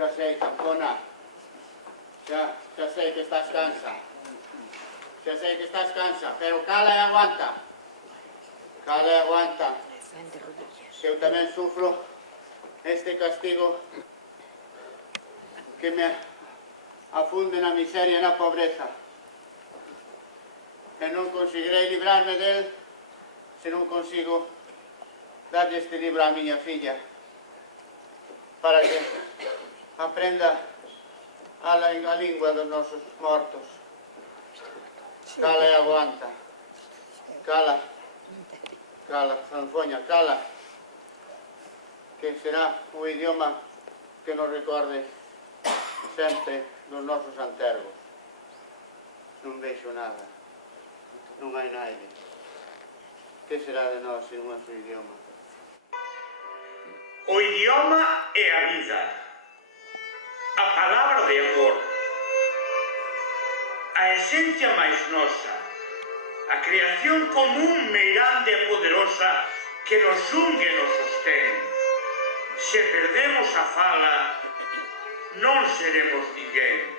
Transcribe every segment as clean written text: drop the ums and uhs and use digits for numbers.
Xa sei, campona. Xa sei que estás cansa. Xa sei que estás cansa, pero cala e aguanta. Cala e aguanta. Eu tamén sufro este castigo que me afunde na miseria e na pobreza. E non conseguirei librarme del se non consigo darlle este libro á miña filla para que aprenda a lingua dos nosos mortos. Cala e aguanta. Cala. Cala, Sanfoña, cala. Que será o idioma que nos recorde sempre dos nosos antergos. Non vexo nada. Non hai naide. Que será de nós en o noso idioma? O idioma é a vida. A palabra de amor. A esencia máis nosa. A creación común, meirande e poderosa que nos ungue e nos sostén. Se perdemos a fala, non seremos ninguén.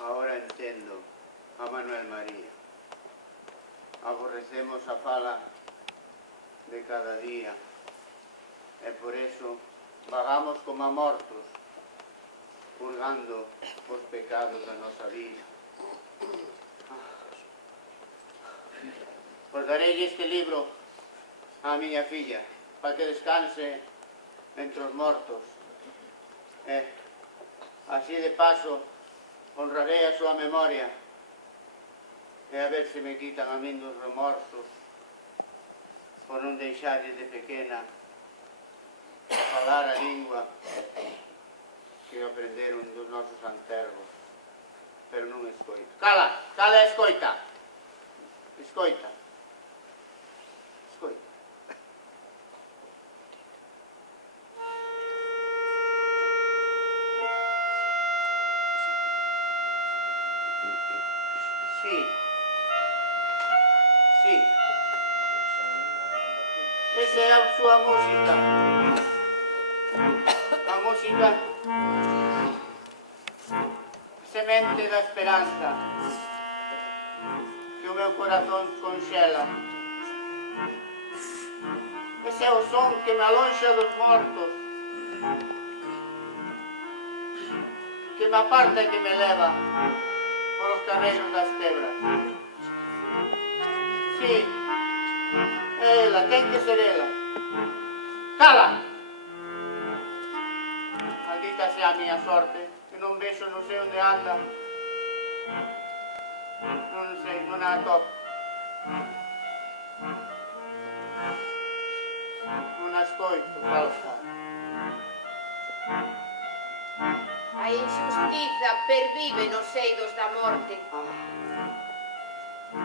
Ahora entendo a Manuel María. Aborrecemos a fala de cada día e por eso vagamos como mortos, purgando os pecados da nosa vida. Pois darei este libro á miña filla para que descanse entre os mortos. E así de paso honrarei a súa memoria e a ver se me quitan a min dos remorsos por non deixarlle de pequena falar a lingua que aprenderon dos nosos antergos, pero non escoita. Cala! Cala e escoita! Escoita! Escoita! Sí. Sí. Esa é a súa música. A música semente da esperanza que o meu corazón conxela. Ese é o son que me alonxa dos mortos, que me aparta e que me leva por os carreiros das tebras. Sí, ela, ten que ser ela. Cala! Maldita sea a miña sorte, que non vexo, non sei onde anda. Non sei, non a atopo. Non a escoito, falsa. A injustiza pervive nos eidos da morte.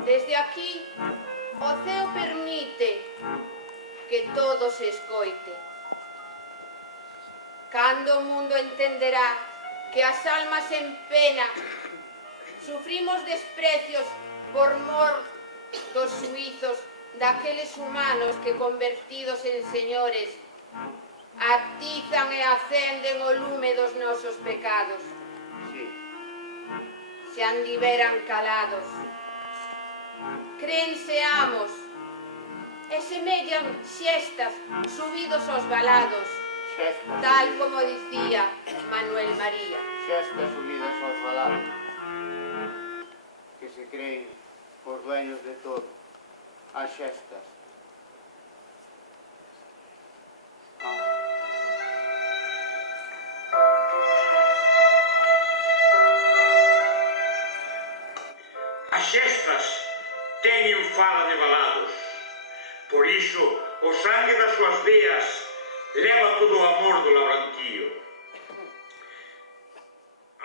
Desde aquí, o ceo permite que todo se escoite. Cando o mundo entenderá que as almas en pena sufrimos desprecios por mor dos suizos daqueles humanos que, convertidos en señores, atizan e acenden o lume dos nosos pecados. Se andiveran calados, créense amos e semellan xestas subidos aos valados, tal como dicía Manuel María. Xestas subidas aos valados, que se creen os dueños de todo, as xestas. As xestas teñen fala de valados, por iso o sangue das súas veas leva todo o amor do labrantío.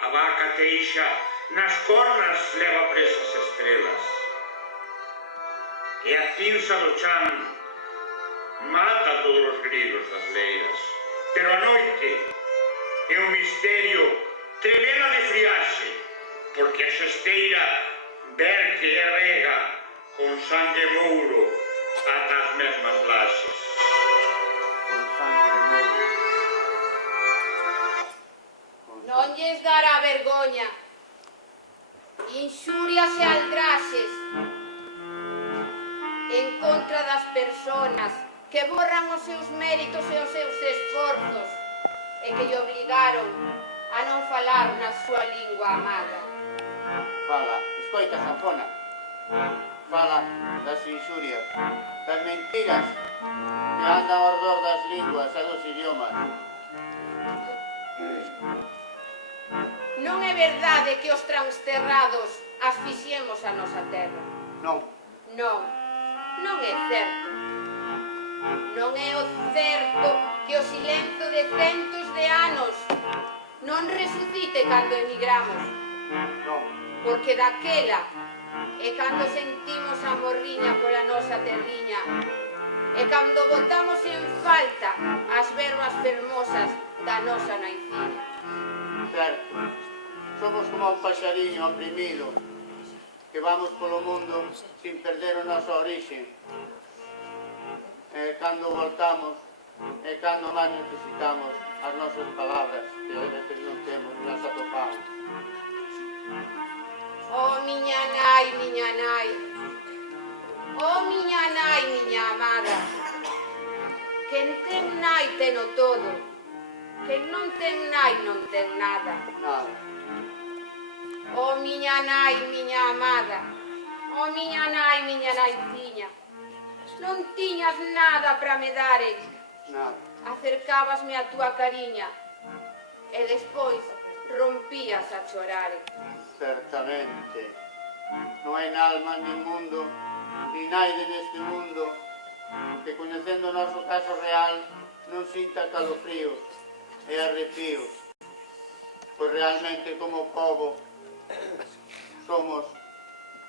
A vaca teixa nas cornas leva presas estrelas, e a cinza do chan mata todos os grilos das leiras. Pero a noite é o misterio tremela de friaxe, porque a xesteira verque e rega con sangue mouro ata as mesmas laxes. Con sangue mouro lles dará vergoña. Inxurias e aldraxes en contra das persoas que borran os seus méritos e os seus esforzos e que lle obrigaron a non falar na súa lingua amada. Fala, escoita, Sanfona. Fala das inxurias, das mentiras que andan ao redor das linguas e dos idiomas. Non é verdade que os transterrados asfixiemos a nosa terra. Non, Non, non é certo. Non é o certo que o silencio de centos de anos non resucite cando emigramos, non. porque daquela é cando sentimos a morriña pola nosa terriña e cando botamos en falta as verbas fermosas da nosa naiciña. Certo, somos como un paxariño oprimido que vamos polo mundo sin perder a nosa orixe. E cando voltamos, e cando máis necesitamos as nosas palabras que a veces non temos e as atopamos. Oh, miña nai, miña nai. Oh, miña nai, miña amada. Quen ten nai teno todo. Quen non ten nai non ten nada. Nada. Oh, miña nai, miña amada. Oh, miña naiciña. Non tiñas nada para me dares. Nada. Acercabasme a túa cariña e despois rompías a chorare. Certamente. Non hai alma nin mundo, nin naide neste mundo que, coñecendo o noso caso real, non sinta calofríos e arrepíos. Pois realmente, como pobo, somos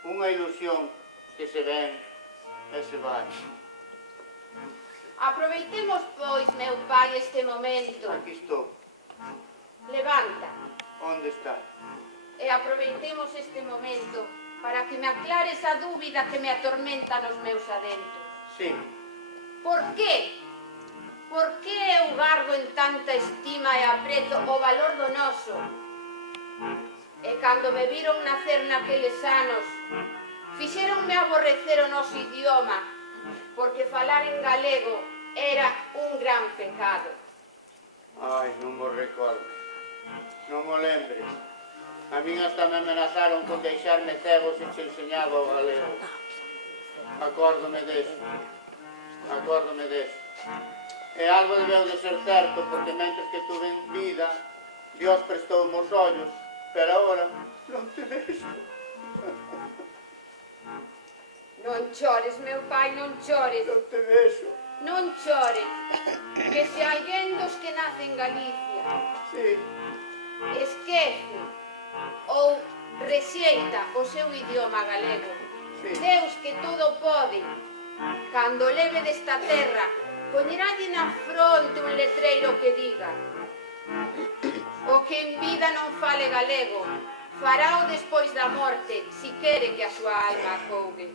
unha ilusión que se ven e se vai. Aproveitemos, pois, meu pai, este momento. Aquí estou. Levanta. Onde está? E aproveitemos este momento para que me aclares a dúbida que me atormenta nos meus adentros. Sí. Por qué? Por que eu gardo en tanta estima e aprezo o valor do noso? E cando me viron nacer naqueles anos, fixéronme aborrecer o noso idioma, porque falar en galego era un gran pecado. Ai, non mo recordo. Non mo lembres. A min hasta me amenazaron con deixarme cego se che enseñaba o galego. Acórdome deso. Acórdome deso. E algo debeu de ser certo, porque mentres que tuve en vida, Dios prestou os ollos, pero agora non te vexo. Non chores, meu pai, non chores. Non te vexo. Non chores, que se alguén dos que nace en Galicia Sí, esquece ou rexeita o seu idioma galego, sí. Deus que todo pode, cando leve desta terra, poñeralle na fronte un letreiro que diga: o que en vida non fale galego, farao despois da morte, si quere que a súa alma acougue.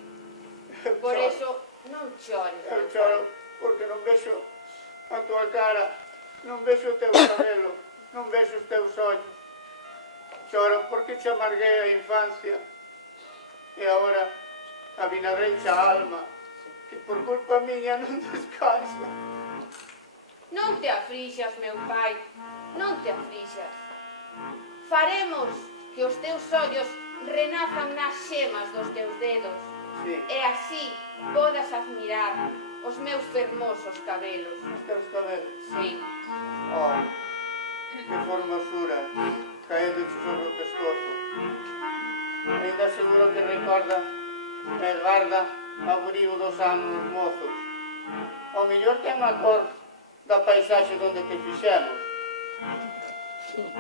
Por eso, non chores. Eu choro porque non vexo a tua cara, non vexo o teu cabelo, non vexo os teus ollos. Choro porque te amarguei a infancia e agora avinagreiche a alma, que por culpa miña non descansa. Non te aflixas, meu pai, non te aflixas. Faremos que os teus ollos renazan nas xemas dos teus dedos Sí, e así podas admirar os meus fermosos cabelos. os teus cabelos. Sí, Oh, que formosura, caendo sobre o pescozo. Ainda seguro que recorda e guarda a brío dos anos mozos. O mellor ten a cor da paisaxe donde te fixemos.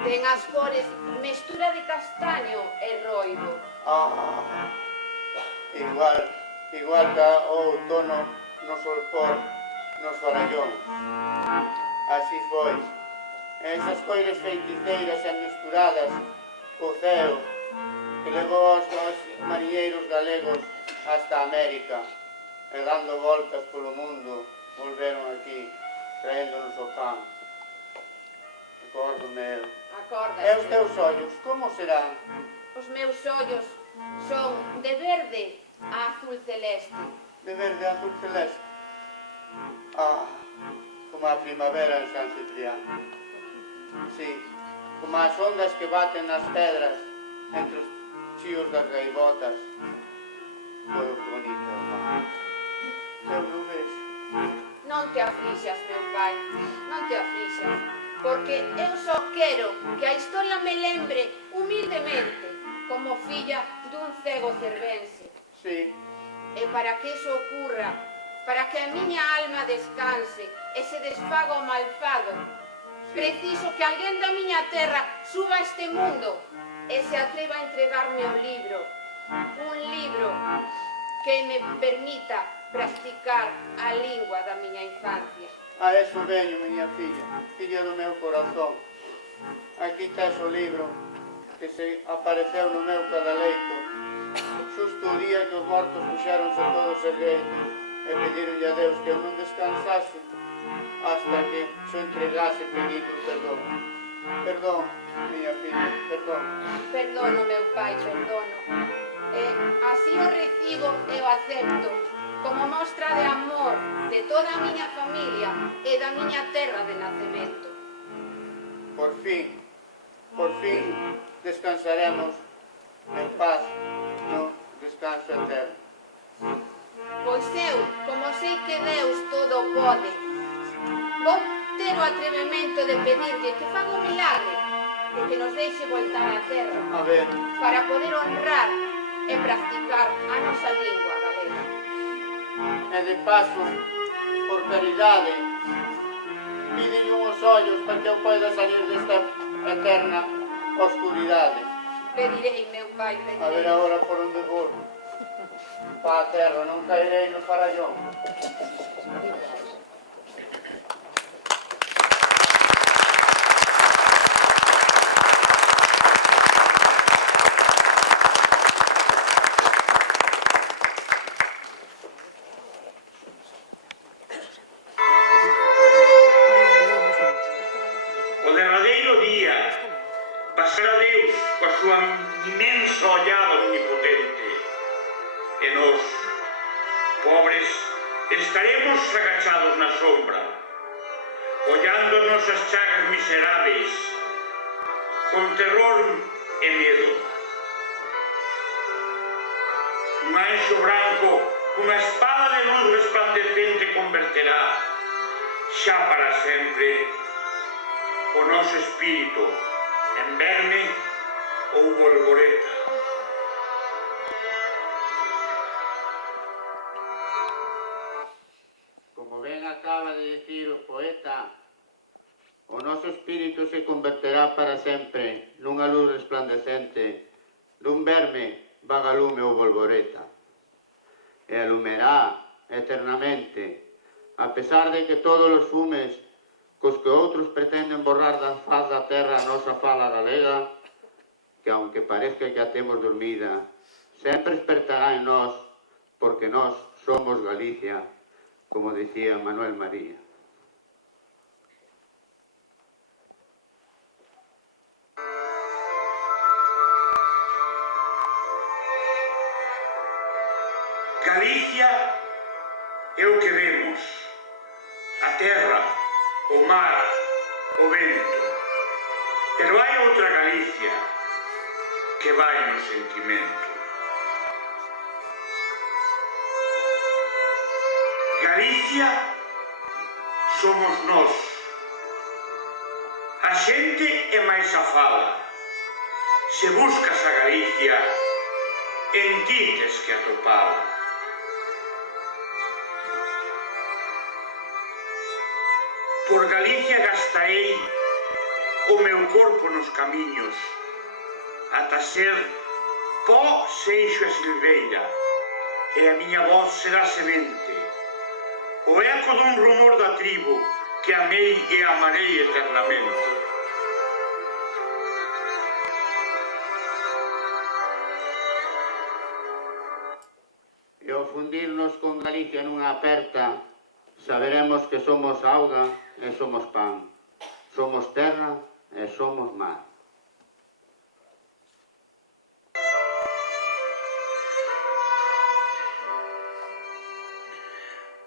ten as cores mestura de castaño e roido. Ah, igual que o outono no solpor, nos farallóns. Así foi. Esas cores feiticeiras e mesturadas co ceo que levou aos mariñeiros galegos hasta América e dando voltas polo mundo volveron aquí traéndonos o pan. Acordo meu. Acordas? E os teus ollos, como serán? Os meus ollos son de verde a azul celeste. De verde a azul celeste. Ah, como a primavera en San Ciprián. Sí, como as ondas que baten nas pedras entre os chíos das gaivotas. Oh, que bonito, mamá. Eu non vexo. Non te aflixas, meu pai, non te aflixas, porque eu só quero que a historia me lembre humildemente como filla dun cego cervense. Sí, E para que iso ocurra, para que a miña alma descanse e se desfaga o malfado, preciso que alguén da miña terra suba a este mundo e se atreva a entregarme o libro. Un libro que me permita practicar a lingua da miña infancia. a eso veño, miña filla do meu corazón. Aquí tes o libro que se apareceu no meu cadaleito, xusto o día que os mortos puxéronse todos ergueitos e pedironlle a Deus que eu non descansase hasta que se entregase pedindo perdón. Perdón, miña filla, perdón. Perdono, meu pai, perdono. E así o recibo e o acepto como mostra de amor de toda a miña familia e da miña terra de nacemento. Por fin descansaremos en paz no descanso eterno. Pois eu, como sei que Deus todo o pode, vou ter o atrevemento de pedirlle que faga un milagre e que nos deixe voltar á terra A ver, para poder honrar e practicar a nosa lingua galega. e de paso, por caridade, piden unhos ollos para que eu poida salir desta eterna oscuridade. Pedirei, meu pai, A ver pedirei. agora por onde vou. Pa a terra, non caerei no farallón. O derradeiro día pasará Deus coa súa inmensa ollada omnipotente e nós, pobres, estaremos agachados na sombra, ollando as nosas chagas miseráveis con terror e medo. Un anxo branco cunha espada de luz resplandecente converterá xa para sempre o noso espírito en verme ou bolboreta. Como ben acaba de dicir o poeta, o noso espírito se converterá para sempre nunha luz resplandecente, dun verme, vagalume ou bolboreta, e alumerá eternamente, a pesar de que todos os fumes cos que outros pretenden borrar da faz da terra a nosa fala galega, que aunque parezca que a temos dormida, sempre despertará en nós, porque nós somos Galicia, como dicía Manuel María. Galicia é o que vemos, a terra, o mar, o vento. Pero hai outra Galicia que vai no sentimento. Galicia somos nós. A xente é máis a fala. Se buscas a Galicia, en ti tes que atopala. Por Galicia gastarei o meu corpo nos camiños, ata ser pó, seixo e silveira, e a miña voz será semente, o eco dun rumor da tribo que amei e amarei eternamente. E ao fundirnos con Galicia nunha aperta, saberemos que somos auga e somos pan, somos terra e somos mar.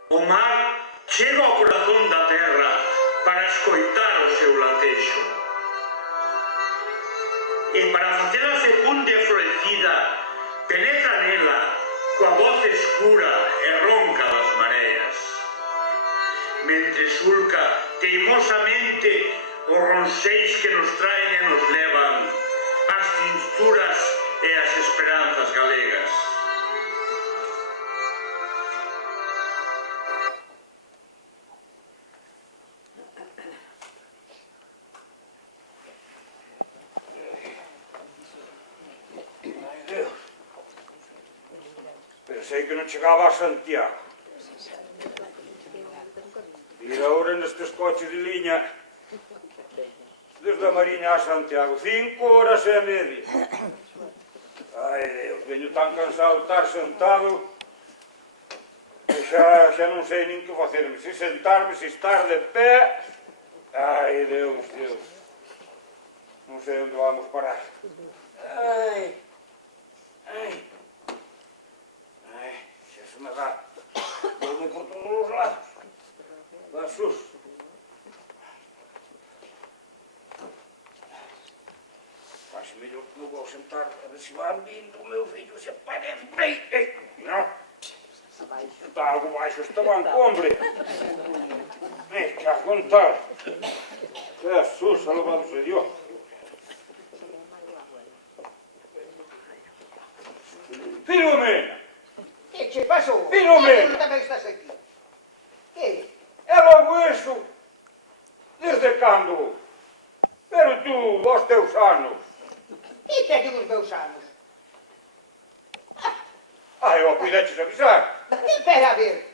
O mar chega ao corazón da terra para escoitar o seu latexo. E para facela fecunda e florecida, penetra nela coa voz escura e ronca das mareas. Mentre sulca teimosamente os ronseis que nos traen e nos levan as cinturas e as esperanzas galegas. Pensei que non chegaba a Santiago. Ir ahora nestes coches de liña desde a Mariña a Santiago, 5 horas e media. Ai, Deus, veño tan cansado de estar sentado que xa non sei nin que facerme, se sentarme, se estar de pé. Ai, Deus, Deus. Non sei onde vamos parar. Ai, ai. Xa se me dá dorme por todos os lados. Dá susto. Faz mellor que me vou sentar a ver se van vindo o meu fillo se aparece. Ei, non. Está algo baixo este banco, hombre. Ei, que aguantar. Jesús, alabado sea Dios. Filomena! Que che pasou? Filomena! Que tamén estás aquí? Que? É logo iso. Desde cando? Pero tú, aos teus anos. Que teño os meus anos? Ai, eu puideches avisar. Espera a ver.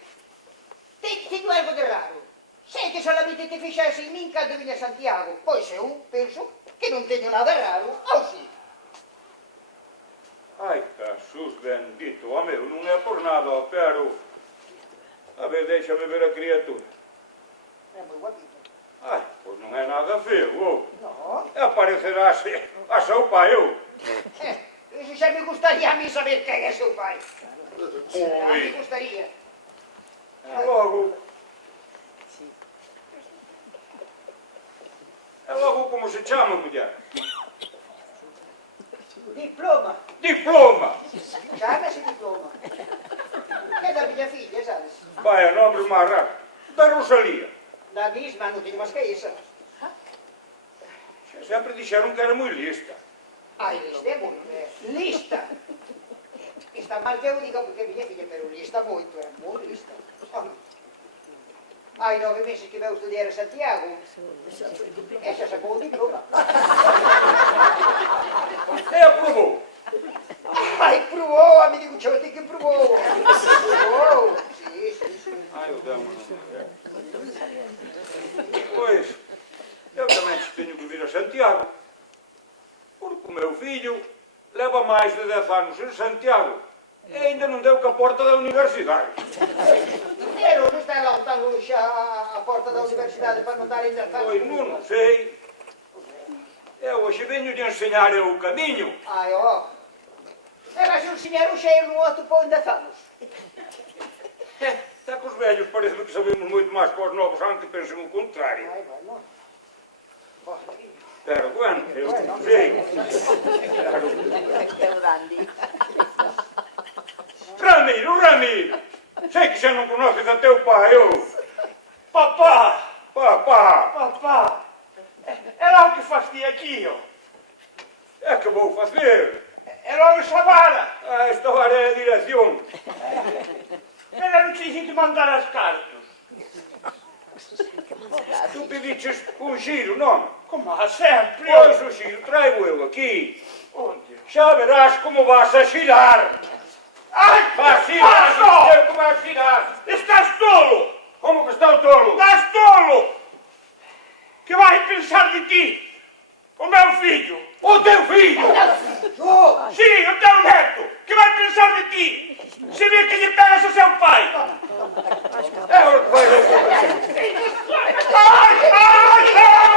Teño algo de raro. Sei que solamente te fixas en min cando vine a Santiago. Pois eu penso que non teño nada raro. Ou si? Ai, Jesús bendito, ó meu, non é por nada, pero... A ver, déixame ver a criatura. É moi guapito. Ai, pois non é nada feo, oh. Non? E aparecerase a seu pai, eu. Iso xa me gustaría a mí saber quen é seu pai. A mí Ui. gustaría. E logo... E logo como se chama, muller? Diploma. Diploma! Chámase diploma. É da miña filla, sabes? Vai, a nombre máis raro. Da Rosalía. Da misma, non teño máis que esa. Sempre dixeron que era moi lista. Ai, lista é moito, lista. Está mal que eu diga porque é miña filla, pero lista moito, é moi lista. Hai 9 meses que veu estudiar a Santiago. E xa sacou o diploma. E aprobou. Ai, probou, amigo Chotti, que probou. Probou, sí. Ai, o demo non é. Pois, eu tamén teño que vir a Santiago. Porque o meu fillo leva máis de 10 anos en Santiago e ainda non deu que a porta da universidade. Pero non está lá tan longe a porta da universidade para non dar ainda tanto. Pois non sei. Eu hoxe veño de enseñar o camiño. Ai, ó. E vas ensinar o xeiro no outro por 10 anos. Está que os velhos parece que sabemos moito máis que os novos, aunque pensen o contrario. Ai, bueno. Pero, bueno, eu non sei. Ramiro! Sei que xa non conoces a teu pai, eu. Papá! Papá! Papá! É lá o que faz ti aquí, ó. É que vou facer? É lá esa vara. Esta hora é a dirección. Pero non te dixen que mandar as cartas. Tu pediches un xiro, non? Como a sempre. Pois o xiro traigo eu aquí. Onde? Xa verás como vas a xirar. Ai, Vas xirar, paso! non sei como vas a xirar. Estás tolo! Como que está o tolo? Estás tolo! Que vai pensar de ti? O meu fillo? O teu fillo! Sí, o teu neto! Que vai pensar de ti? Se vê que lle pegas ao seu pai! É o que vai ver. Ai, ai, ai!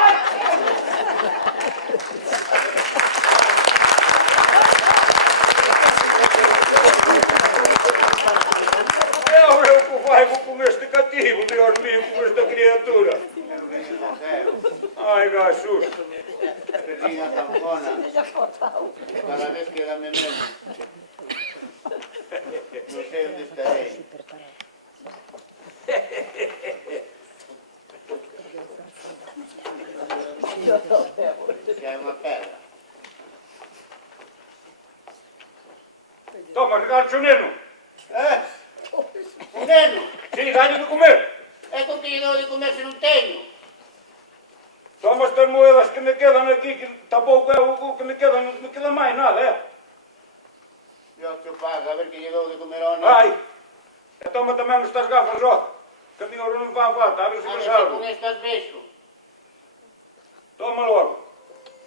Diga zanfona. Cada vez que dame menos. No sé onde estarei. Que hai unha pedra. Toma, regalo neno. Un neno. Sí, dalle de comer. É con que lle dou de comer se non teño. Toma estas moedas que me quedan aquí, que tampouco é o que me queda, non me queda máis nada, Dios te paga, a ver que lle dou de comer ao neno. Ai, e toma tamén estas gafas, que a mí ahora non fan falta, a ver se A me ver se salvo. con estas vexo. Toma logo.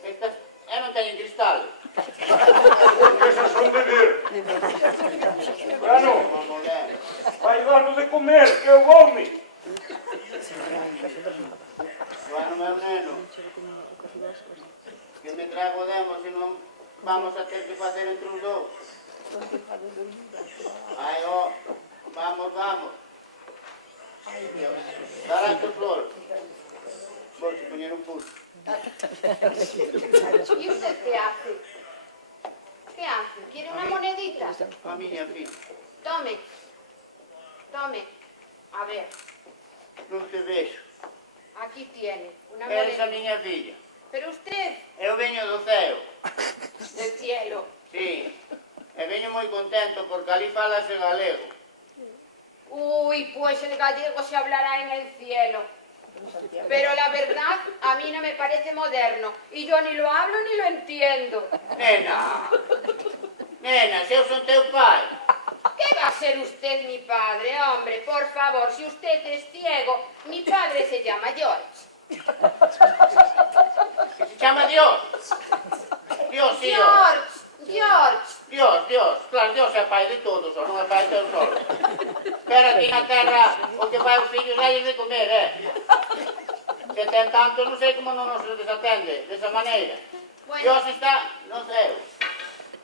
Estas, non teñen cristal. Porque esas son de ver. Bueno, Como ler. vai dando de comer, que eu voume. Bueno, meu neno. Que me trago demos e non vamos a ter que facer entre os dous. Ai, vamos, vamos. Darás tu flor. Vou te poñer un pulso. ¿Y usted qué hace? ¿Qué hace? ¿Quiere una monedita? A miña filla. Tome. Tome. A ver, Non te vexo. aquí tiene una Eres a monedita. miña filla. Pero usted, Eu veño do ceo. del cielo. Sí. E veño moi contento porque ali falase galego. Uy, pues el gallego se hablará en el cielo. Pero la verdad, a mí no me parece moderno. Y yo ni lo hablo ni lo entiendo. Nena. Nena, se eu son teu pai. ¿Qué va a ser usted mi padre? Hombre, por favor, si usted es ciego, mi padre se llama George. Que se chama Dios. Dios, sí, George, George. Dios. Claro, Dios é pai de todos, ou non é pai de teu solo. Pero aquí na terra, o que fai os fillos é de comer, Se ten tanto, non sei como non nos desatende, desa maneira. Bueno. Dios está no ceo.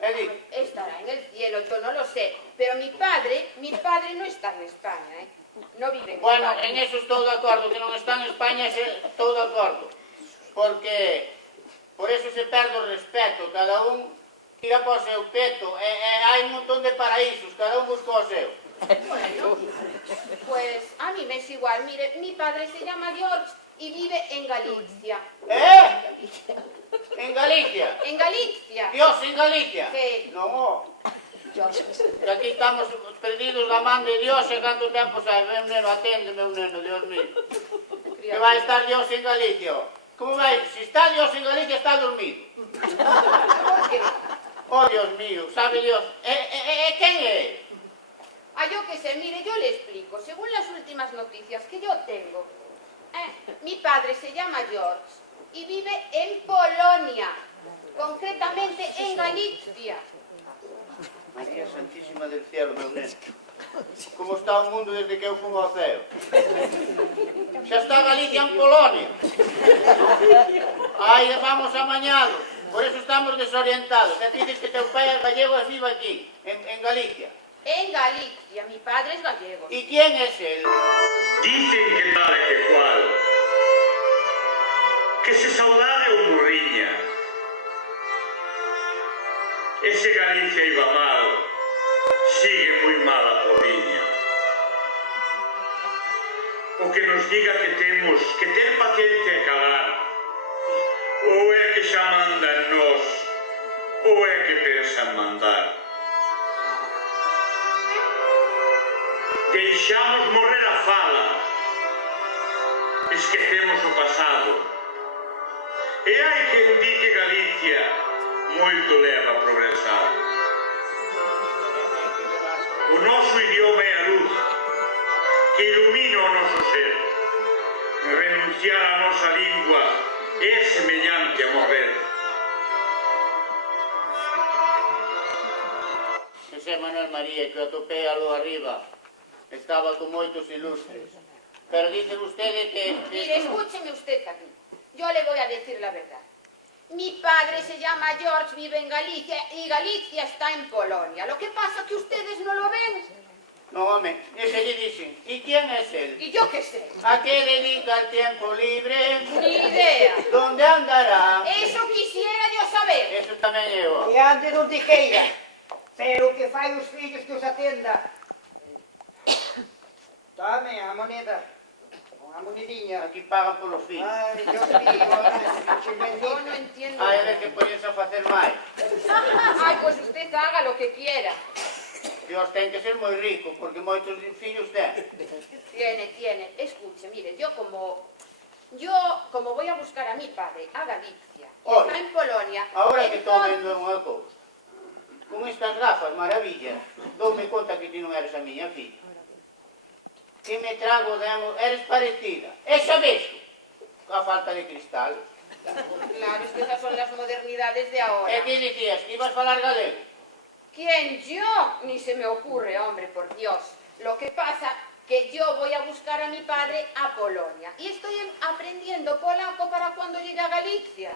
E di, Estará en el cielo, yo no lo sé. Pero mi padre no está en España, ¿eh? No vive en bueno, España. en eso estou de acordo, que non está en España, estou de acordo. Porque por eso se perde o respeto, cada un tira para o seu peto, e hai un montón de paraísos, cada un busca o seu. Bueno, pues a mí me es igual. Mire, mi padre se llama George y vive en Galicia. En Galicia? En Galicia. Dios, en Galicia? Sí. No. Que aquí estamos perdidos da man de Dios e canto tempo sai, meu neno, atende, meu neno, Dios mío. Que vai estar Dios en Galicia? Como vai? Se está Dios en Galicia, está dormido. ¿Por qué? Oh, Dios mío, sabe Dios. Quen é? Ah, yo qué sé, mire, yo le explico. Según las últimas noticias que yo tengo, mi padre se llama George y vive en Polonia, concretamente en Galicia. María Santísima del Cielo, meu neno. Como está o mundo desde que eu fumo ao ceo? Xa está Galicia en Polonia. Ai, vamos amañados. Por eso estamos desorientados. E dices que teu pai é gallego e vive aquí, en Galicia. En Galicia, mi padre es gallego. ¿Y quién es él? Dicen que tal e que cual, que se saudade ou morriña. Ese Galicia iba mal, sigue moi mal a pobriña. O que nos diga que temos que ter paciencia e calar, ou é que xa manda en nós, ou é que pensa en mandar. Deixamos morrer a fala, esquecemos o pasado. E hai quen di que Galicia moito leva a progresar. O noso idioma é a luz que ilumina o noso ser. Renunciar á nosa lingua é semellante a morrer. José Manuel María, que o atopei aló arriba, estaba con moitos ilustres. Pero dicen ustedes que... Mire, escúcheme usted también. Yo le voy a decir la verdad. Mi padre se llama George, vive en Galicia y Galicia está en Polonia. Lo que pasa es que ustedes no lo ven. No, home, ese lle dixen, e quen é el? Y yo qué sé. A que dedica el tiempo libre? Ni idea. Donde andará? Eso quisiera yo saber. Eso tamén é eu. Que ande donde queira, pero que fai os fillos que os atenda. Tome a moneda, unha monediña. Aquí pagan polos fillos. Ay, Dios mío, Yo no entiendo. Hai a ver que poñense a facer máis. Ay, pues usted haga lo que quiera. Dios ten que ser moi rico, porque moitos fillos ten. Tiene. Escuche, mire, yo como voy a buscar a mi padre a Galicia, Oye, está en Polonia. Ahora que estou entonces- vendo unha cousa, con estas gafas maravillas, doume conta que ti non eres a miña filla. Que me trago demo, eres parecida. Esa ves, a falta de cristal. Claro, es que esas son las modernidades de ahora. E que dicías, que ibas a falar galego? ¿Quién? Yo. Ni se me ocurre, hombre, por Dios. Lo que pasa que yo voy a buscar a mi padre a Polonia y estoy aprendiendo polaco para cuando llegue a Galicia.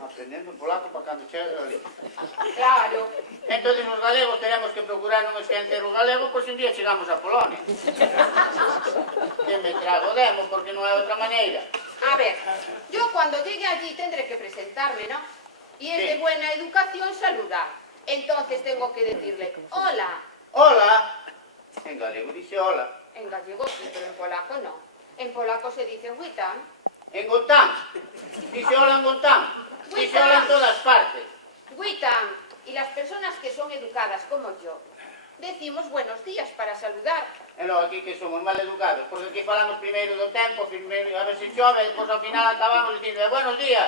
Aprendendo polaco para cando chegue a Galicia. Claro. Entonces os galegos tenemos que procurar non esquecer o galego, pois un día chegamos a Polonia. Que me trago demo, porque non hai outra maneira. A ver, yo cuando llegue allí tendré que presentarme, ¿no? Y es Sí. de buena educación saludar. Entonces tengo que decirle, hola. Hola. En galego dice hola. En gallego sí, pero en polaco no. En polaco se dice witam. En Gontán. Dice hola en Gontán. Dice hola en todas partes. Witam. Y las personas que son educadas como yo, decimos buenos días para saludar. E logo aquí que somos mal educados, porque aquí falamos primeiro do tempo, primeiro a ver se chove, e depois ao final acabamos dicindo buenos días.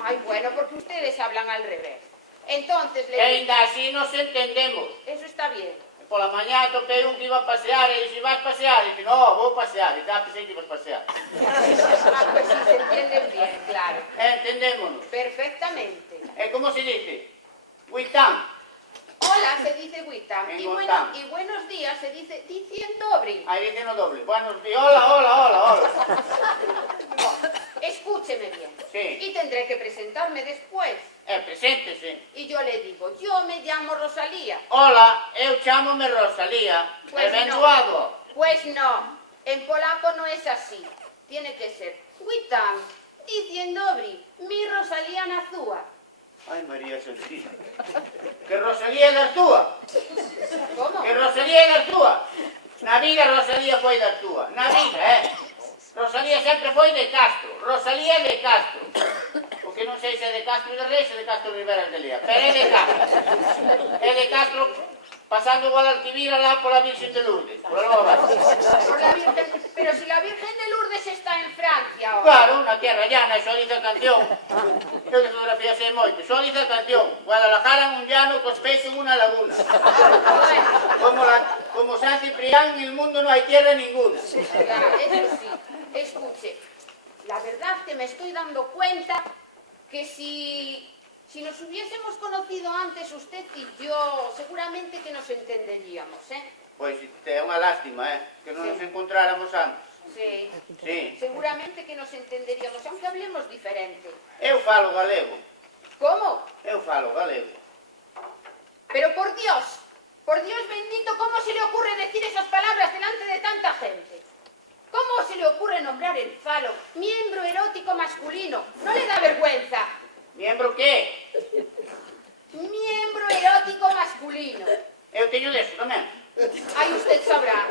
Ay, bueno, porque ustedes hablan al revés. Entonces E le digo, ainda así nos entendemos. eso está bien. Pola mañá topei un que iba a pasear e dixo, vas pasear? E dixo, no, vou pasear. E xa pensei que ibas pasear. Ah, pues sí, se entienden bien, claro. Entendémonos. Perfectamente. E como se dice? Huitán. Hola se dice witam. En Y, Gontán. y buenos días se dice diciendobri. Aí dicen o doble. Buenos días. Hola, hola, hola, hola. Escúcheme bien. Sí. Y tendré que presentarme después. Preséntese. Y yo le digo, yo me llamo Rosalía. Hola, eu chámome Rosalía. Pues e ben no. doado. Pues no, en polaco no es así. Tiene que ser witam, diciendobri, mi Rosalía Nazúa. Ai, María Santísima. Que Rosalía é da túa. ¿Cómo? Que Rosalía é da túa. Na vida Rosalía foi da túa. Na vida, Rosalía sempre foi de Castro. Rosalía é de Castro. O que non sei se é de Castro de Reis ou de Castro de Riberas de Lea. Pero é de Castro. É de Castro pasando o Guadalquivir lá pola Virgen de Lourdes. Por algo abaixo. Por la Virgen, pero si la Virgen de Lourdes está en Francia ahora. Claro, na tierra llana, xo dice a canción. Eu de geografía sei moito. Xo dice a canción. Guadalajara en un llano, cos peixes en unha laguna. Bueno, Como San Ciprián, en el mundo no hay tierra ninguna. claro, eso sí. Escuche, la verdad que me estoy dando cuenta que si nos hubiésemos conocido antes usted y yo, seguramente que nos entenderíamos, ¿eh? Pois é unha lástima, que non nos encontráramos antes. Sí. Sí. Seguramente que nos entenderíamos, aunque hablemos diferente. Eu falo galego. ¿Cómo? Eu falo galego. Pero por Dios bendito, ¿cómo se le ocurre decir esas palabras delante de tanta gente? ¿Cómo se le ocurre nombrar el falo miembro erótico masculino? ¿No le da vergüenza? Miembro que? Miembro erótico masculino. Eu teño deso tamén. Ay, usted sabrá.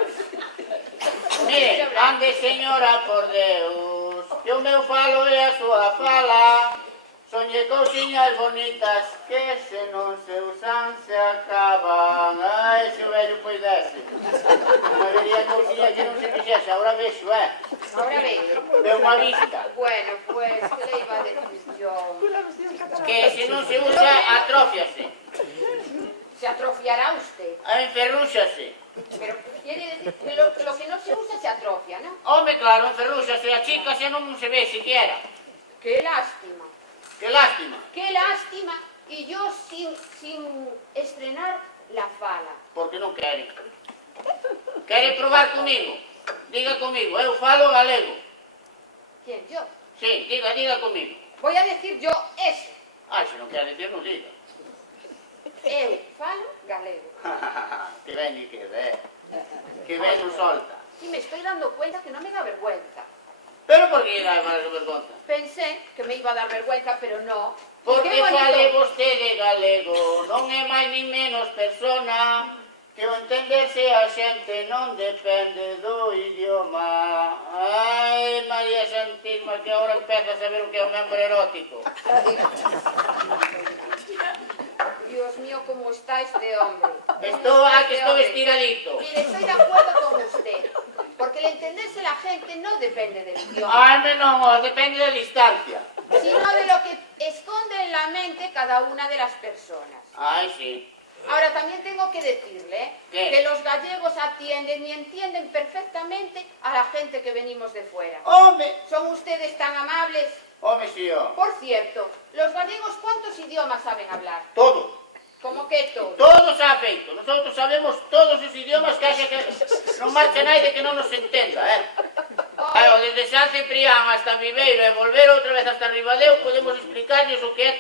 Mire, ande señora, por Deus, que o meu falo é a súa fala. Soñé cousiñas bonitas que se non se usan se acaban. Ai, se o vello pois dese. Unha vería cousiñas que non se fixese, agora vexo, Ahora ve. Veo unha vista. Bueno, pues, ¿qué le iba a decir yo? Que se non se usa, atrofiase. Se atrofiará usted. Enferrúxase. Pero quiere decir que lo que no se usa se atrofia, ¿no? Home, claro, enferrúxase, a chica se non se ve siquiera. ¡Qué lástima! Que lástima. ¡Qué lástima! Y yo sin estrenar la fala. Porque non quere. Quere probar comigo? Diga comigo, eu falo galego. ¿Quién? Yo. Sí, diga comigo. Voy a decir yo ese. Ai, se non quere decir, non diga. Eu falo galego. Que ben e que ben. Que ben non solta. Y me estoy dando cuenta que no me da vergüenza. Pero por que dá máis vergonza? Pensé que me iba a dar vergüenza, pero no. Porque Qué bonito. fale vostede galego, non é máis ni menos persona, que o entenderse a xente non depende do idioma. Ai, María Santísima, que agora empeza a saber o que é un membro erótico. Dios mío, cómo está este hombre. Estou Hombre. estiradito. Mire, estoy de acuerdo con usted. Porque el entenderse la gente no depende del idioma, Ai, non, depende da distancia. sino de lo que esconde en la mente cada una de las personas. Ai, sí. Ahora, también tengo que decirle ¿Qué? que los gallegos atienden y entienden perfectamente a la gente que venimos de fuera. Home, Son ustedes tan amables. home, sí, ó. Por cierto, los gallegos, ¿cuántos idiomas saben hablar? Todo. ¿Cómo que todos? Todo se ha feito. Nosotros sabemos todos os idiomas que haxa que non marcha naide que non nos entenda, Claro, desde San Ciprián hasta Viveiro e volver outra vez hasta Ribadeo podemos explicarles o que é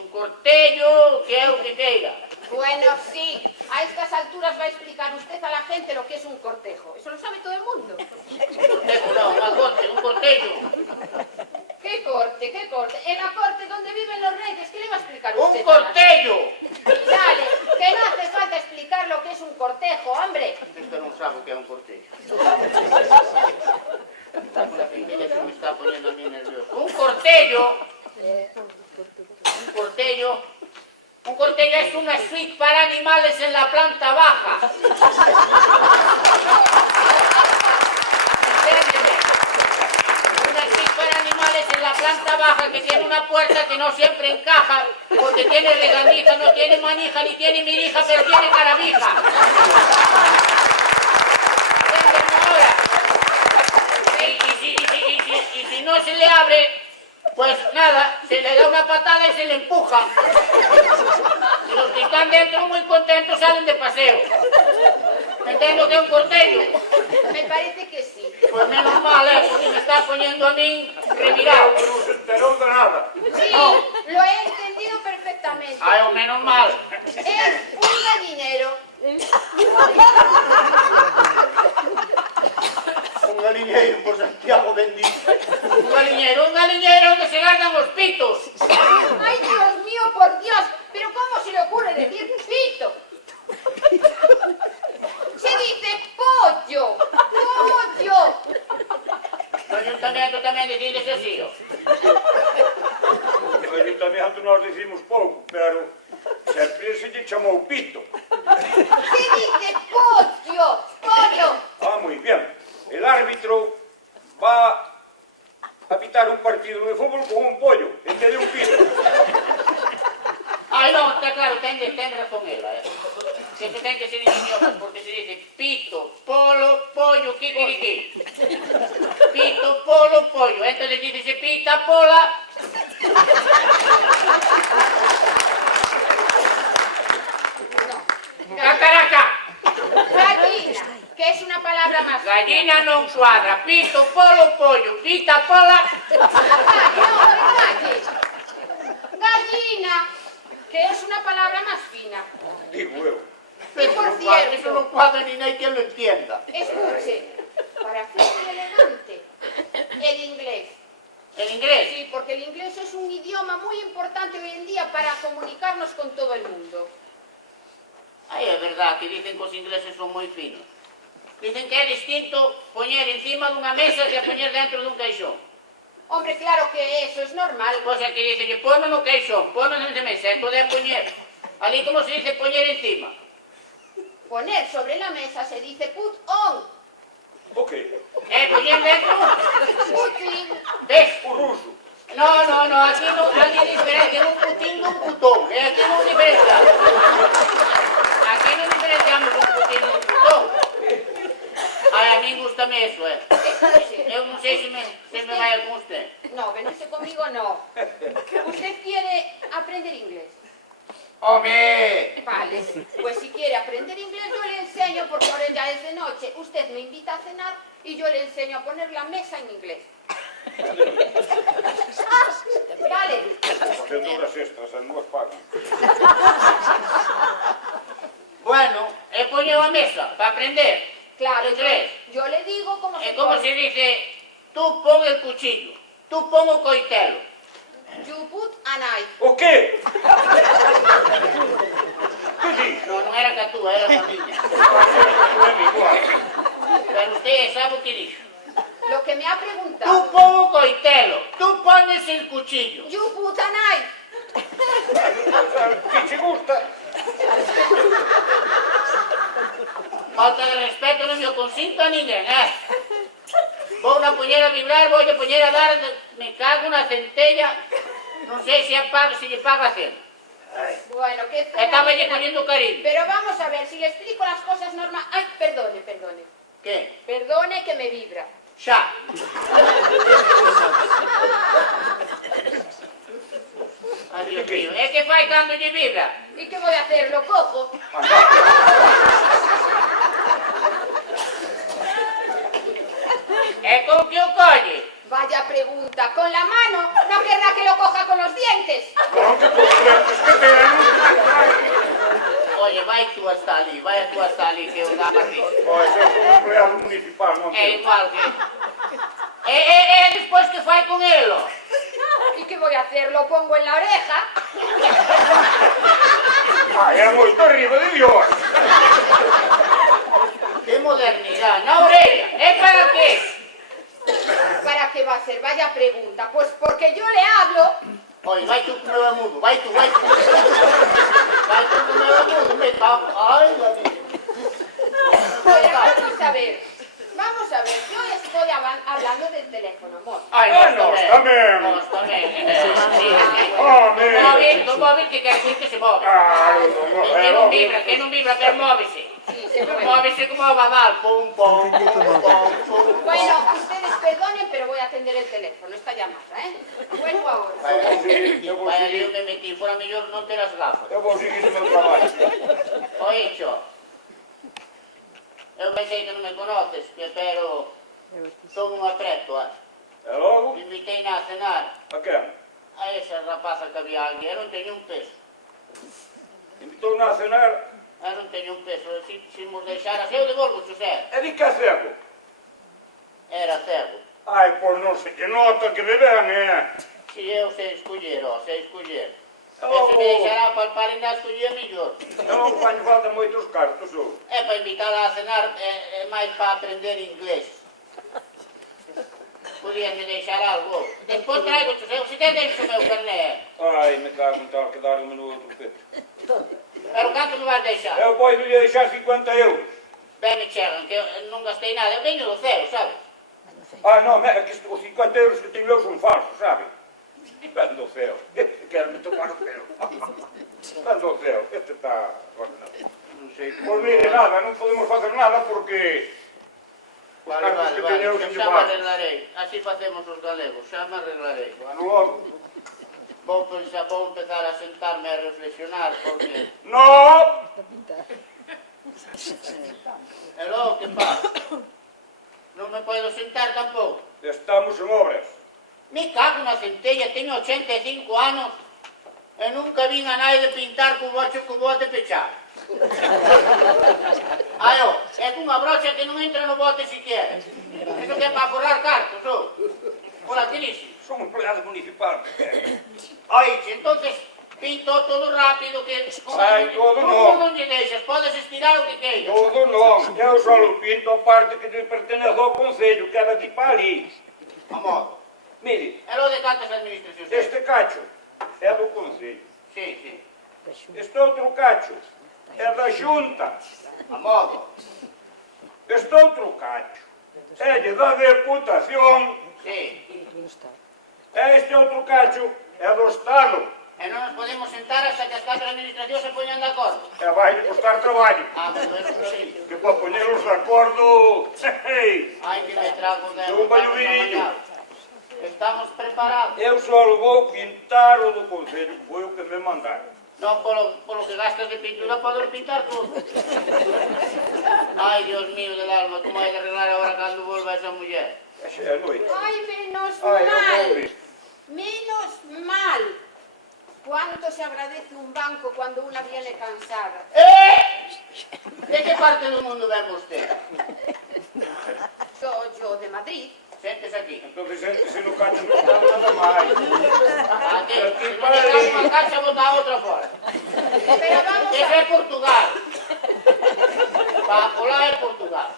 un cortello, o que é o que queira. Bueno, sí, a estas alturas va a explicar usted a la gente lo que es un cortejo. Eso lo sabe todo el mundo. Cortejo non, unha corte, un cortello. ¿Qué corte? ¿Qué corte? En la corte donde viven los reyes, ¿qué le va a explicar Un usted? cortello. Dale, que no hace falta explicar lo que es un cortejo, hombre. Isto non sabe o que é un cortello. La pequeña se me está poniendo a mí nervioso. Un cortello. Un cortello es una suite para animales en la planta baja. Entiéndeme. Una suite para animales en la planta baja que tiene una puerta que no siempre encaja porque tiene regamija, no tiene manija ni tiene mirija, pero tiene carabija. Entiéndeme ahora. Y si no se le abre, pues nada, se le da una patada y se le empuja. Y los que están dentro muy contentos salen de paseo. Entiendo que es un cortello. Me parece que sí. Pues menos mal, porque me está poniendo a mí revirado. Non se enterou de nada. Sí, No. lo he entendido perfectamente. Ay, o menos mal. Es un gallinero. Un galiñeiro por Santiago bendito. Un galiñeiro donde se guardan los pitos. Ay, Dios mío, por Dios. Pero ¿cómo se le ocurre decir pito? Se dice pollo. Pollo. No ayuntamiento tamén decides así, ó. No ayuntamiento nós dicimos pouco, pero sempre se lle chamou pito. Se dice pollo. Pollo. Ah, muy bien. El árbitro va a pitar un partido de fútbol con un pollo en vez de un pito. Ay, no, está claro, ten razón ela, Siempre ten que ser ingeniosos porque se dice pito, polo, pollo, kikiriki. Pito, polo, pollo. Entonces dice pita, pola. Cacaraca. Gallina, que es una palabra más. Gallina non cuadra. Pito, polo, pollo. Pita, pola. Calle. Gallina, que es una palabra más fina. Digo eu. Y por Eso cierto, no cuadra ni nadie que lo entienda. escuche, para ser elegante, el inglés. ¿El inglés? Sí, porque el inglés es un idioma muy importante hoy en día para comunicarnos con todo el mundo. Ay, es verdad que dicen que os ingleses son moi finos. Dicen que é distinto poñer encima dunha mesa que a poñer dentro dun caixón. Hombre, claro que eso es normal. Pois é que dicen, pono no caixón, pono dentro da mesa, e poder poñer. Ali como se dice poñer encima. Poner sobre la mesa se dice put on. Ok. Poñer dentro. Putin. Ves? O ruso. No, aquí non hai diferencia dun putín dun putón. Aquí non diferenciamos. Aquí non diferenciamos un putín dun putón. Ai, a mí gustame eso, Escuche. Eu non sei se me vai con usted. No, venirse conmigo no. ¿Usted quiere aprender inglés? ¡Home! Vale, pues si quiere aprender inglés yo le enseño, porque ahora ya es de noche. Usted me invita a cenar y yo le enseño a poner la mesa en inglés. Vale. Facendo horas extras, as núas pagan. poñeu a mesa para aprender. Claro, ¿Qué crees? yo le digo cómo se Como pone. se dice, tú pon el cuchillo, tú pon o coitelo. You put a knife. O quê? Que diz? No, non era que a túa, era a miña. Pero usted sabe o que dixo. Lo que me ha Tú preguntado. pon o coitelo, tú pones el cuchillo. You put a knife. Que te gusta? Falta de respeto non me o consinto a ninguén, Vou na poñer a vibrar, vou a poñer a dar, me cago na centella, non sei se lle paga a cena. Bueno, qué Estaba lle fenomenal. coñendo cariño. Pero vamos a ver, si le explico las cosas normales. Ay, perdone. Que? Perdone que me vibra. Xa. Ay, Dios mío, é que fai cando lle vibra? ¿Y qué voy a hacer? ¿Lo cojo? É con que o colle? Vaya pregunta. Con la mano no querrá que lo coja con los dientes. Non que con frentes que ten. Oye, vai tú hasta ali, que eu dá para risa. Pois eu sou empleado municipal, non É sei. igual que... despois que fai con elo? ¿Y qué voy a hacer? ¿Lo pongo en la oreja? Ai, é moito arriba de Dios. Que modernidade, na orella, é para qué? ¿Para qué va a ser? Vaya pregunta. Pues porque yo le hablo. Oye, vai tú con meu amudo, vai tú. Vai tú con meu amudo, me cago. Ai, la vida. Pero vamos a ver. Yo estoy hablando del teléfono, amor. Ai, Nós tamén. Nós tamén. Home. Do móvil que quer decir que se move. Ah, Que non vibra, pero móvese. Sí, se mueve. Móvese como o badal. Pum, pum, pum, pum, pum. Bueno, ustedes perdonen, pero voy a atender el teléfono, esta llamada, ¿eh? Vuelvo ahora. Vai ali eu me metí, fora mellor non ter as gafas. Eu vou seguir o meu traballo. Oícho, eu pensei que non me conoces, pero son un apreto, E logo? Inviteina a cenar A quen? a esa rapaza que había aquí, eu non teño un peso. Invitou-na a cenar. Eu non teño un peso, se mos deixaras, eu devolvo, José. E di que é cego? Era cego. Ai, pois non se que nota que de ben, Si eu sei escoller, sei escoller. E E logo, se me deixará palpar ainda escoller mellor. e logo faño falta moitos cartos, ou? É para invitala a cenar, é máis para aprender inglés. Podíanme deixar algo. Despois traigo, José, se te deixo o meu carné. Ai, me cago en tal que dar-me no outro peto. Pero canto me vas deixar? Eu pois lhe deixar 50 euros. Ben me chegan, que eu non gastei nada. Eu veño do cero, sabes? Ah, non, é que os 50 euros que teño eu son falsos, sabe? Ben do céu. Este quer-me tocar o pelo. Ben do céu. Este está... Non sei Pois mire, nada, non podemos facer nada porque... Vale, vale, vale, xa me arreglarei. Así facemos os galegos, xa me arreglarei. Bueno, logo... Vou empezar a sentarme a reflexionar, porque... No! E logo, que pasa? Non me podo sentar tampouco. Estamos en obras. Me cago na centella, teño 85 anos e nunca vin a nadie de pintar co bote pechado. Ai, é cunha brocha que non entra no bote siquiera. Eso que é para forrar cartos, por aquilísimo. Son empleado municipal. Ai, entonces pinto todo rápido que... Ai, todo Como non. non lle deixas? Podes estirar o que queiras. Todo non. Eu só pinto a parte que lle pertenece ao Concello, que é daqui para ali. A modo. Mire, É lo de cantas administracións. este cacho é do Concello. Sí, sí. Este outro cacho é da Xunta. A modo. Este outro cacho é de da Deputación. Sí. E este outro cacho é do Estado. E non nos podemos sentar hasta que as catro administracións se poñan de acordo. E vai costar traballo. Ah, pero eso sí. Que para poñeros de acordo... Ai, que me trago de... Un ballovirillo. Estamos preparados. Eu só vou pintar o do Concello, que foi o que me mandaron. Non polo que gastas de pintura, podes pintar todo. Ai, Dios mío del alma, como hai de arreglar agora cando volva esa muller? É noite. Ay, menos Ai, eu mal. vou ver. Menos mal. ¿Cuánto se agradece un banco cuando una viene cansada? De que parte do mundo ven vostede? Yo de Madrid. Séntese aquí. Entonces se no cacho non está nada máis. Aquí, se non lle cae unha caixa, bota a outra fora. Pero vamos Ese a... é Portugal. Para pola é Portugal.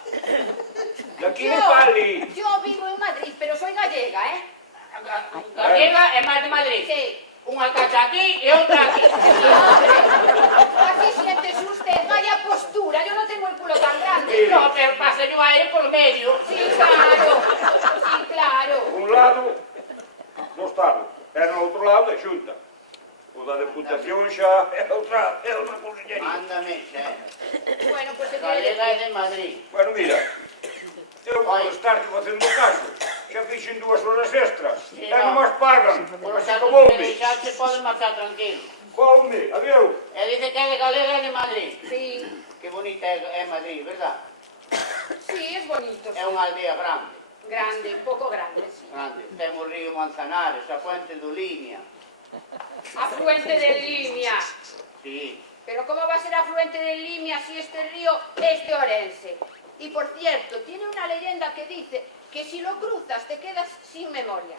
De aquí de Pali. Yo vivo en Madrid, pero soy gallega, ¿eh? Gallega é máis de Madrid. Sí. Unha caixa aquí e outra aquí. Así siéntese usted, vaya postura, yo no tengo el culo tan grande. No, pero pasa yo aire por medio. Sí, claro, sí, claro. Un lado do Estado e no outro lado da Xunta. O da Deputación xa é outra consellería. Mándame, xe. Bueno, pues se Galega é quiere... de Madrid. Bueno, mira, eu vou estar facendo caso. Xa fixen 2 horas extras. Sí, E no. non máis pagan. Por o xa que Voume. deixar se pode marchar tranquilo. Voume, adiós. E dice que é de Galega e de Madrid. Sí, Que bonita é Madrid, verdad? sí, es bonito. É unha aldea grande. Grande, un poco grande, sí. Grande. Temos o río Manzanares, a fuente do Limia. Afluente del Limia. Sí. Pero ¿cómo va a ser afluente del Limia si este río es de Orense? Y por cierto, tiene una leyenda que dice que si lo cruzas te quedas sin memoria.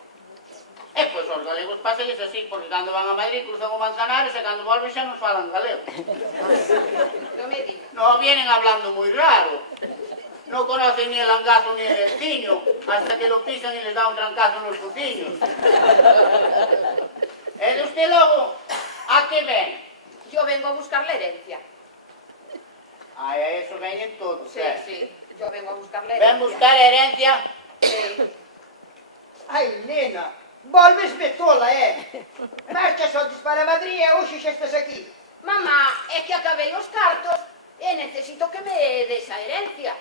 Pois os galegos pasan así, porque cando van a Madrid cruzan o Manzanares e cando volven xa nos falan galego. No me digas. No, vienen hablando moi raro. No conocen ni el angazo ni el estiño, hasta que lo pisan y les da un trancazo nos fuciños. E de usted logo, a que ven? Yo vengo a buscar la herencia. Ai, a eso veñen todos, Sí, sí, yo vengo a buscar la Ven herencia. buscar herencia. Sí. Ai, nena, volvesme tola, Marchas ontes para Madrid e hoxe xa estás aquí. Mamá, es que acabé los cartos y necesito que me des a herencia.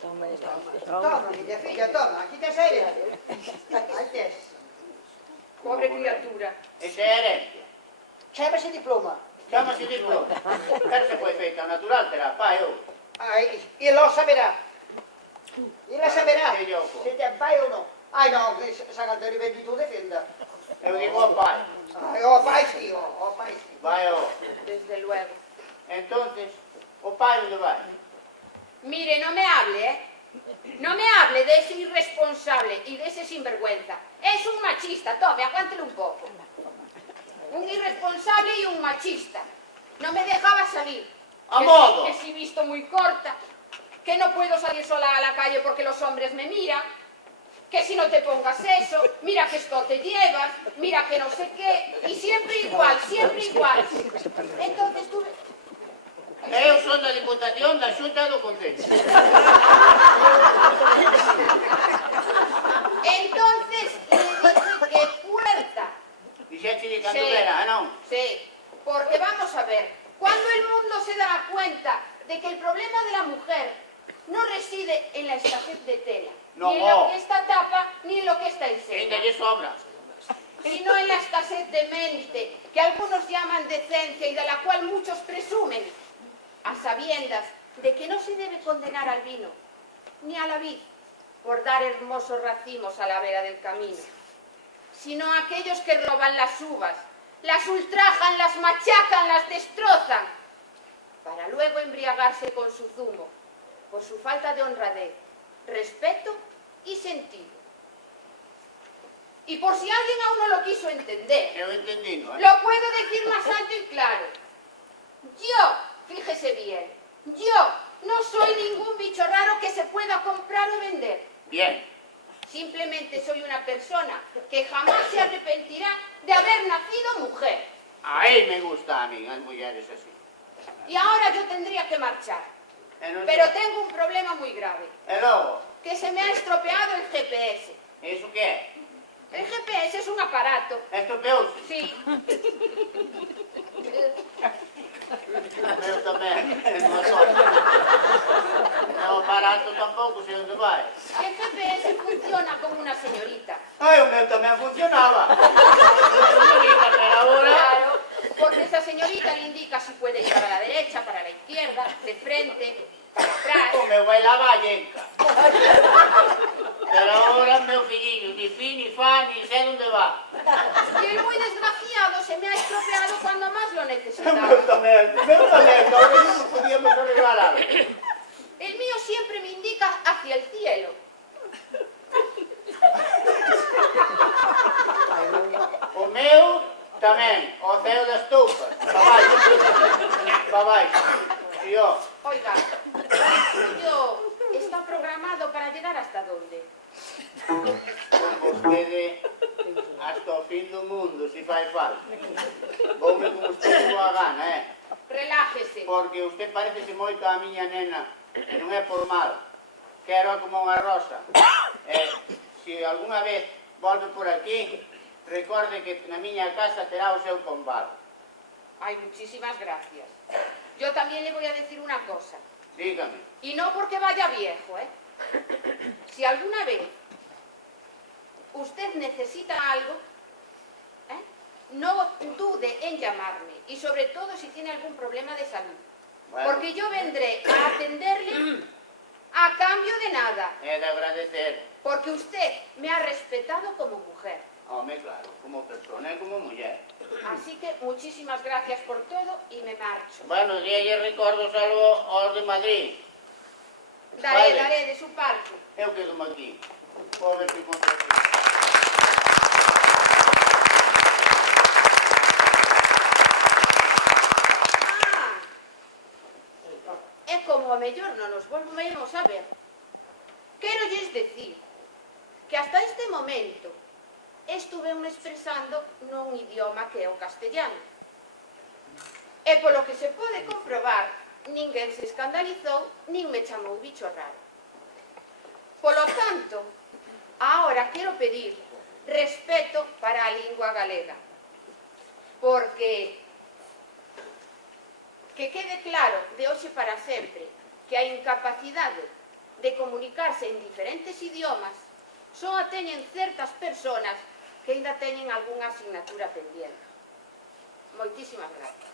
Toma, miña filla, toma, aquí tes a herencia. Aí tes. Pobre criatura. Esa é herencia. Chámase diploma. Chámase diploma. Pero se foi feita natural, terá pai ou. Ai, e lo saberá. E la saberá. Que lloco. Se ten pai ou non. Ai, non, que San Antonio bendito defenda. Eu digo ao pai. Ai, o pai sí, o pai sí. Vai ao. Desde luego. Entonces, o pai onde vai? Mire, no me hable, No me hable de ese irresponsable y de ese sinvergüenza. Es un machista, tome, aguántelo un poco. Un irresponsable y un machista. No me dejaba salir. ¡A modo! Que si visto muy corta, que no puedo salir sola a la calle porque los hombres me miran, que si no te pongas eso, mira que esto te llevas, mira que no sé qué, y siempre igual, siempre igual. Entonces tú... Eu son da Diputación da Xunta do Concello. Entonces le dije que puerta. Dixeche de cando Sí. era, non? Sí, porque vamos a ver, cuando el mundo se dará cuenta de que el problema de la mujer no reside en la escasez de tela, No. ni en lo que esta tapa, ni en lo que esta Que enseña, ainda lle sobra. sino en la escasez de mente, que algunos llaman decencia y de la cual muchos presumen, a sabiendas de que no se debe condenar al vino, ni a la vid, por dar hermosos racimos a la vera del camino, sino a aquellos que roban las uvas, las ultrajan, las machacan, las destrozan, para luego embriagarse con su zumo, por su falta de honradez, respeto y sentido. Y por si alguien aún no lo quiso entender, Eu entendino, lo puedo decir más alto y claro. Yo, fíjese bien, yo no soy ningún bicho raro que se pueda comprar o vender. Bien. Simplemente soy una persona que jamás se arrepentirá de haber nacido mujer. Aí me gusta a mí, as mulleres así. Y ahora yo tendría que marchar. E non Pero sei- tengo un problema muy grave, E logo, que se me ha estropeado el GPS. iso que é? El GPS es un aparato. Estropeouse? Sí. Eu tamén. Non soy. O aparato tampouco sei onde vai. El GPS funciona como una señorita. Ai, o meu tamén funcionaba. Señorita, pero agora... Claro, porque esa señorita le indica si puede ir para la derecha, para la izquierda, de frente, para atrás. O meu vai lá vallenca. Pero agora meu filliño, ni fi, ni fa, ni sei onde va. Y el muy desgraciado se me ha estropeado cuando más lo necesitaba. Meu tamén, ahora mismo podíamos arreglar algo. El mío siempre me indica hacia el cielo. O meu tamén, o ceo das toupas, pa baixo. Pa baixo. E ó, Oiga, el suyo está programado para llegar hasta dónde. con vostede hasta o fin do mundo, se fai falta. Voume con vostede boa gana, Relájese. Porque usted parecese moito a miña nena, e non é por mal. Quero como unha rosa. Se algunha vez volve por aquí, recorde que na miña casa terá o seu pombal. Ay, muchísimas gracias. Yo también le voy a decir una cosa. Dígame. Y no porque vaya viejo, Si alguna vez usted necesita algo, no dude en llamarme. Y sobre todo si tiene algún problema de salud. Bueno. Porque yo vendré a atenderle a cambio de nada. É de agradecer. Porque usted me ha respetado como mujer. Home, claro, como persona e como muller. Así que muchísimas gracias por todo y me marcho. Bueno, díalle recordos algo aos de Madrid. Daré, Vale. daré de su parte. Eu quedo aquí. Vou ver que encontro aquí. E como a mellor non nos volvemos a ver, quero lles decir que hasta este momento estuve expresando nun idioma que é o castellano. E polo que se pode comprobar, ninguén se escandalizou, nin me chamou bicho raro. Polo tanto, agora quero pedir respeto para a lingua galega, porque que quede claro de hoxe para sempre que a incapacidade de comunicarse en diferentes idiomas só a teñen certas personas que ainda teñen algunha asignatura pendiente. Moitísimas gracias.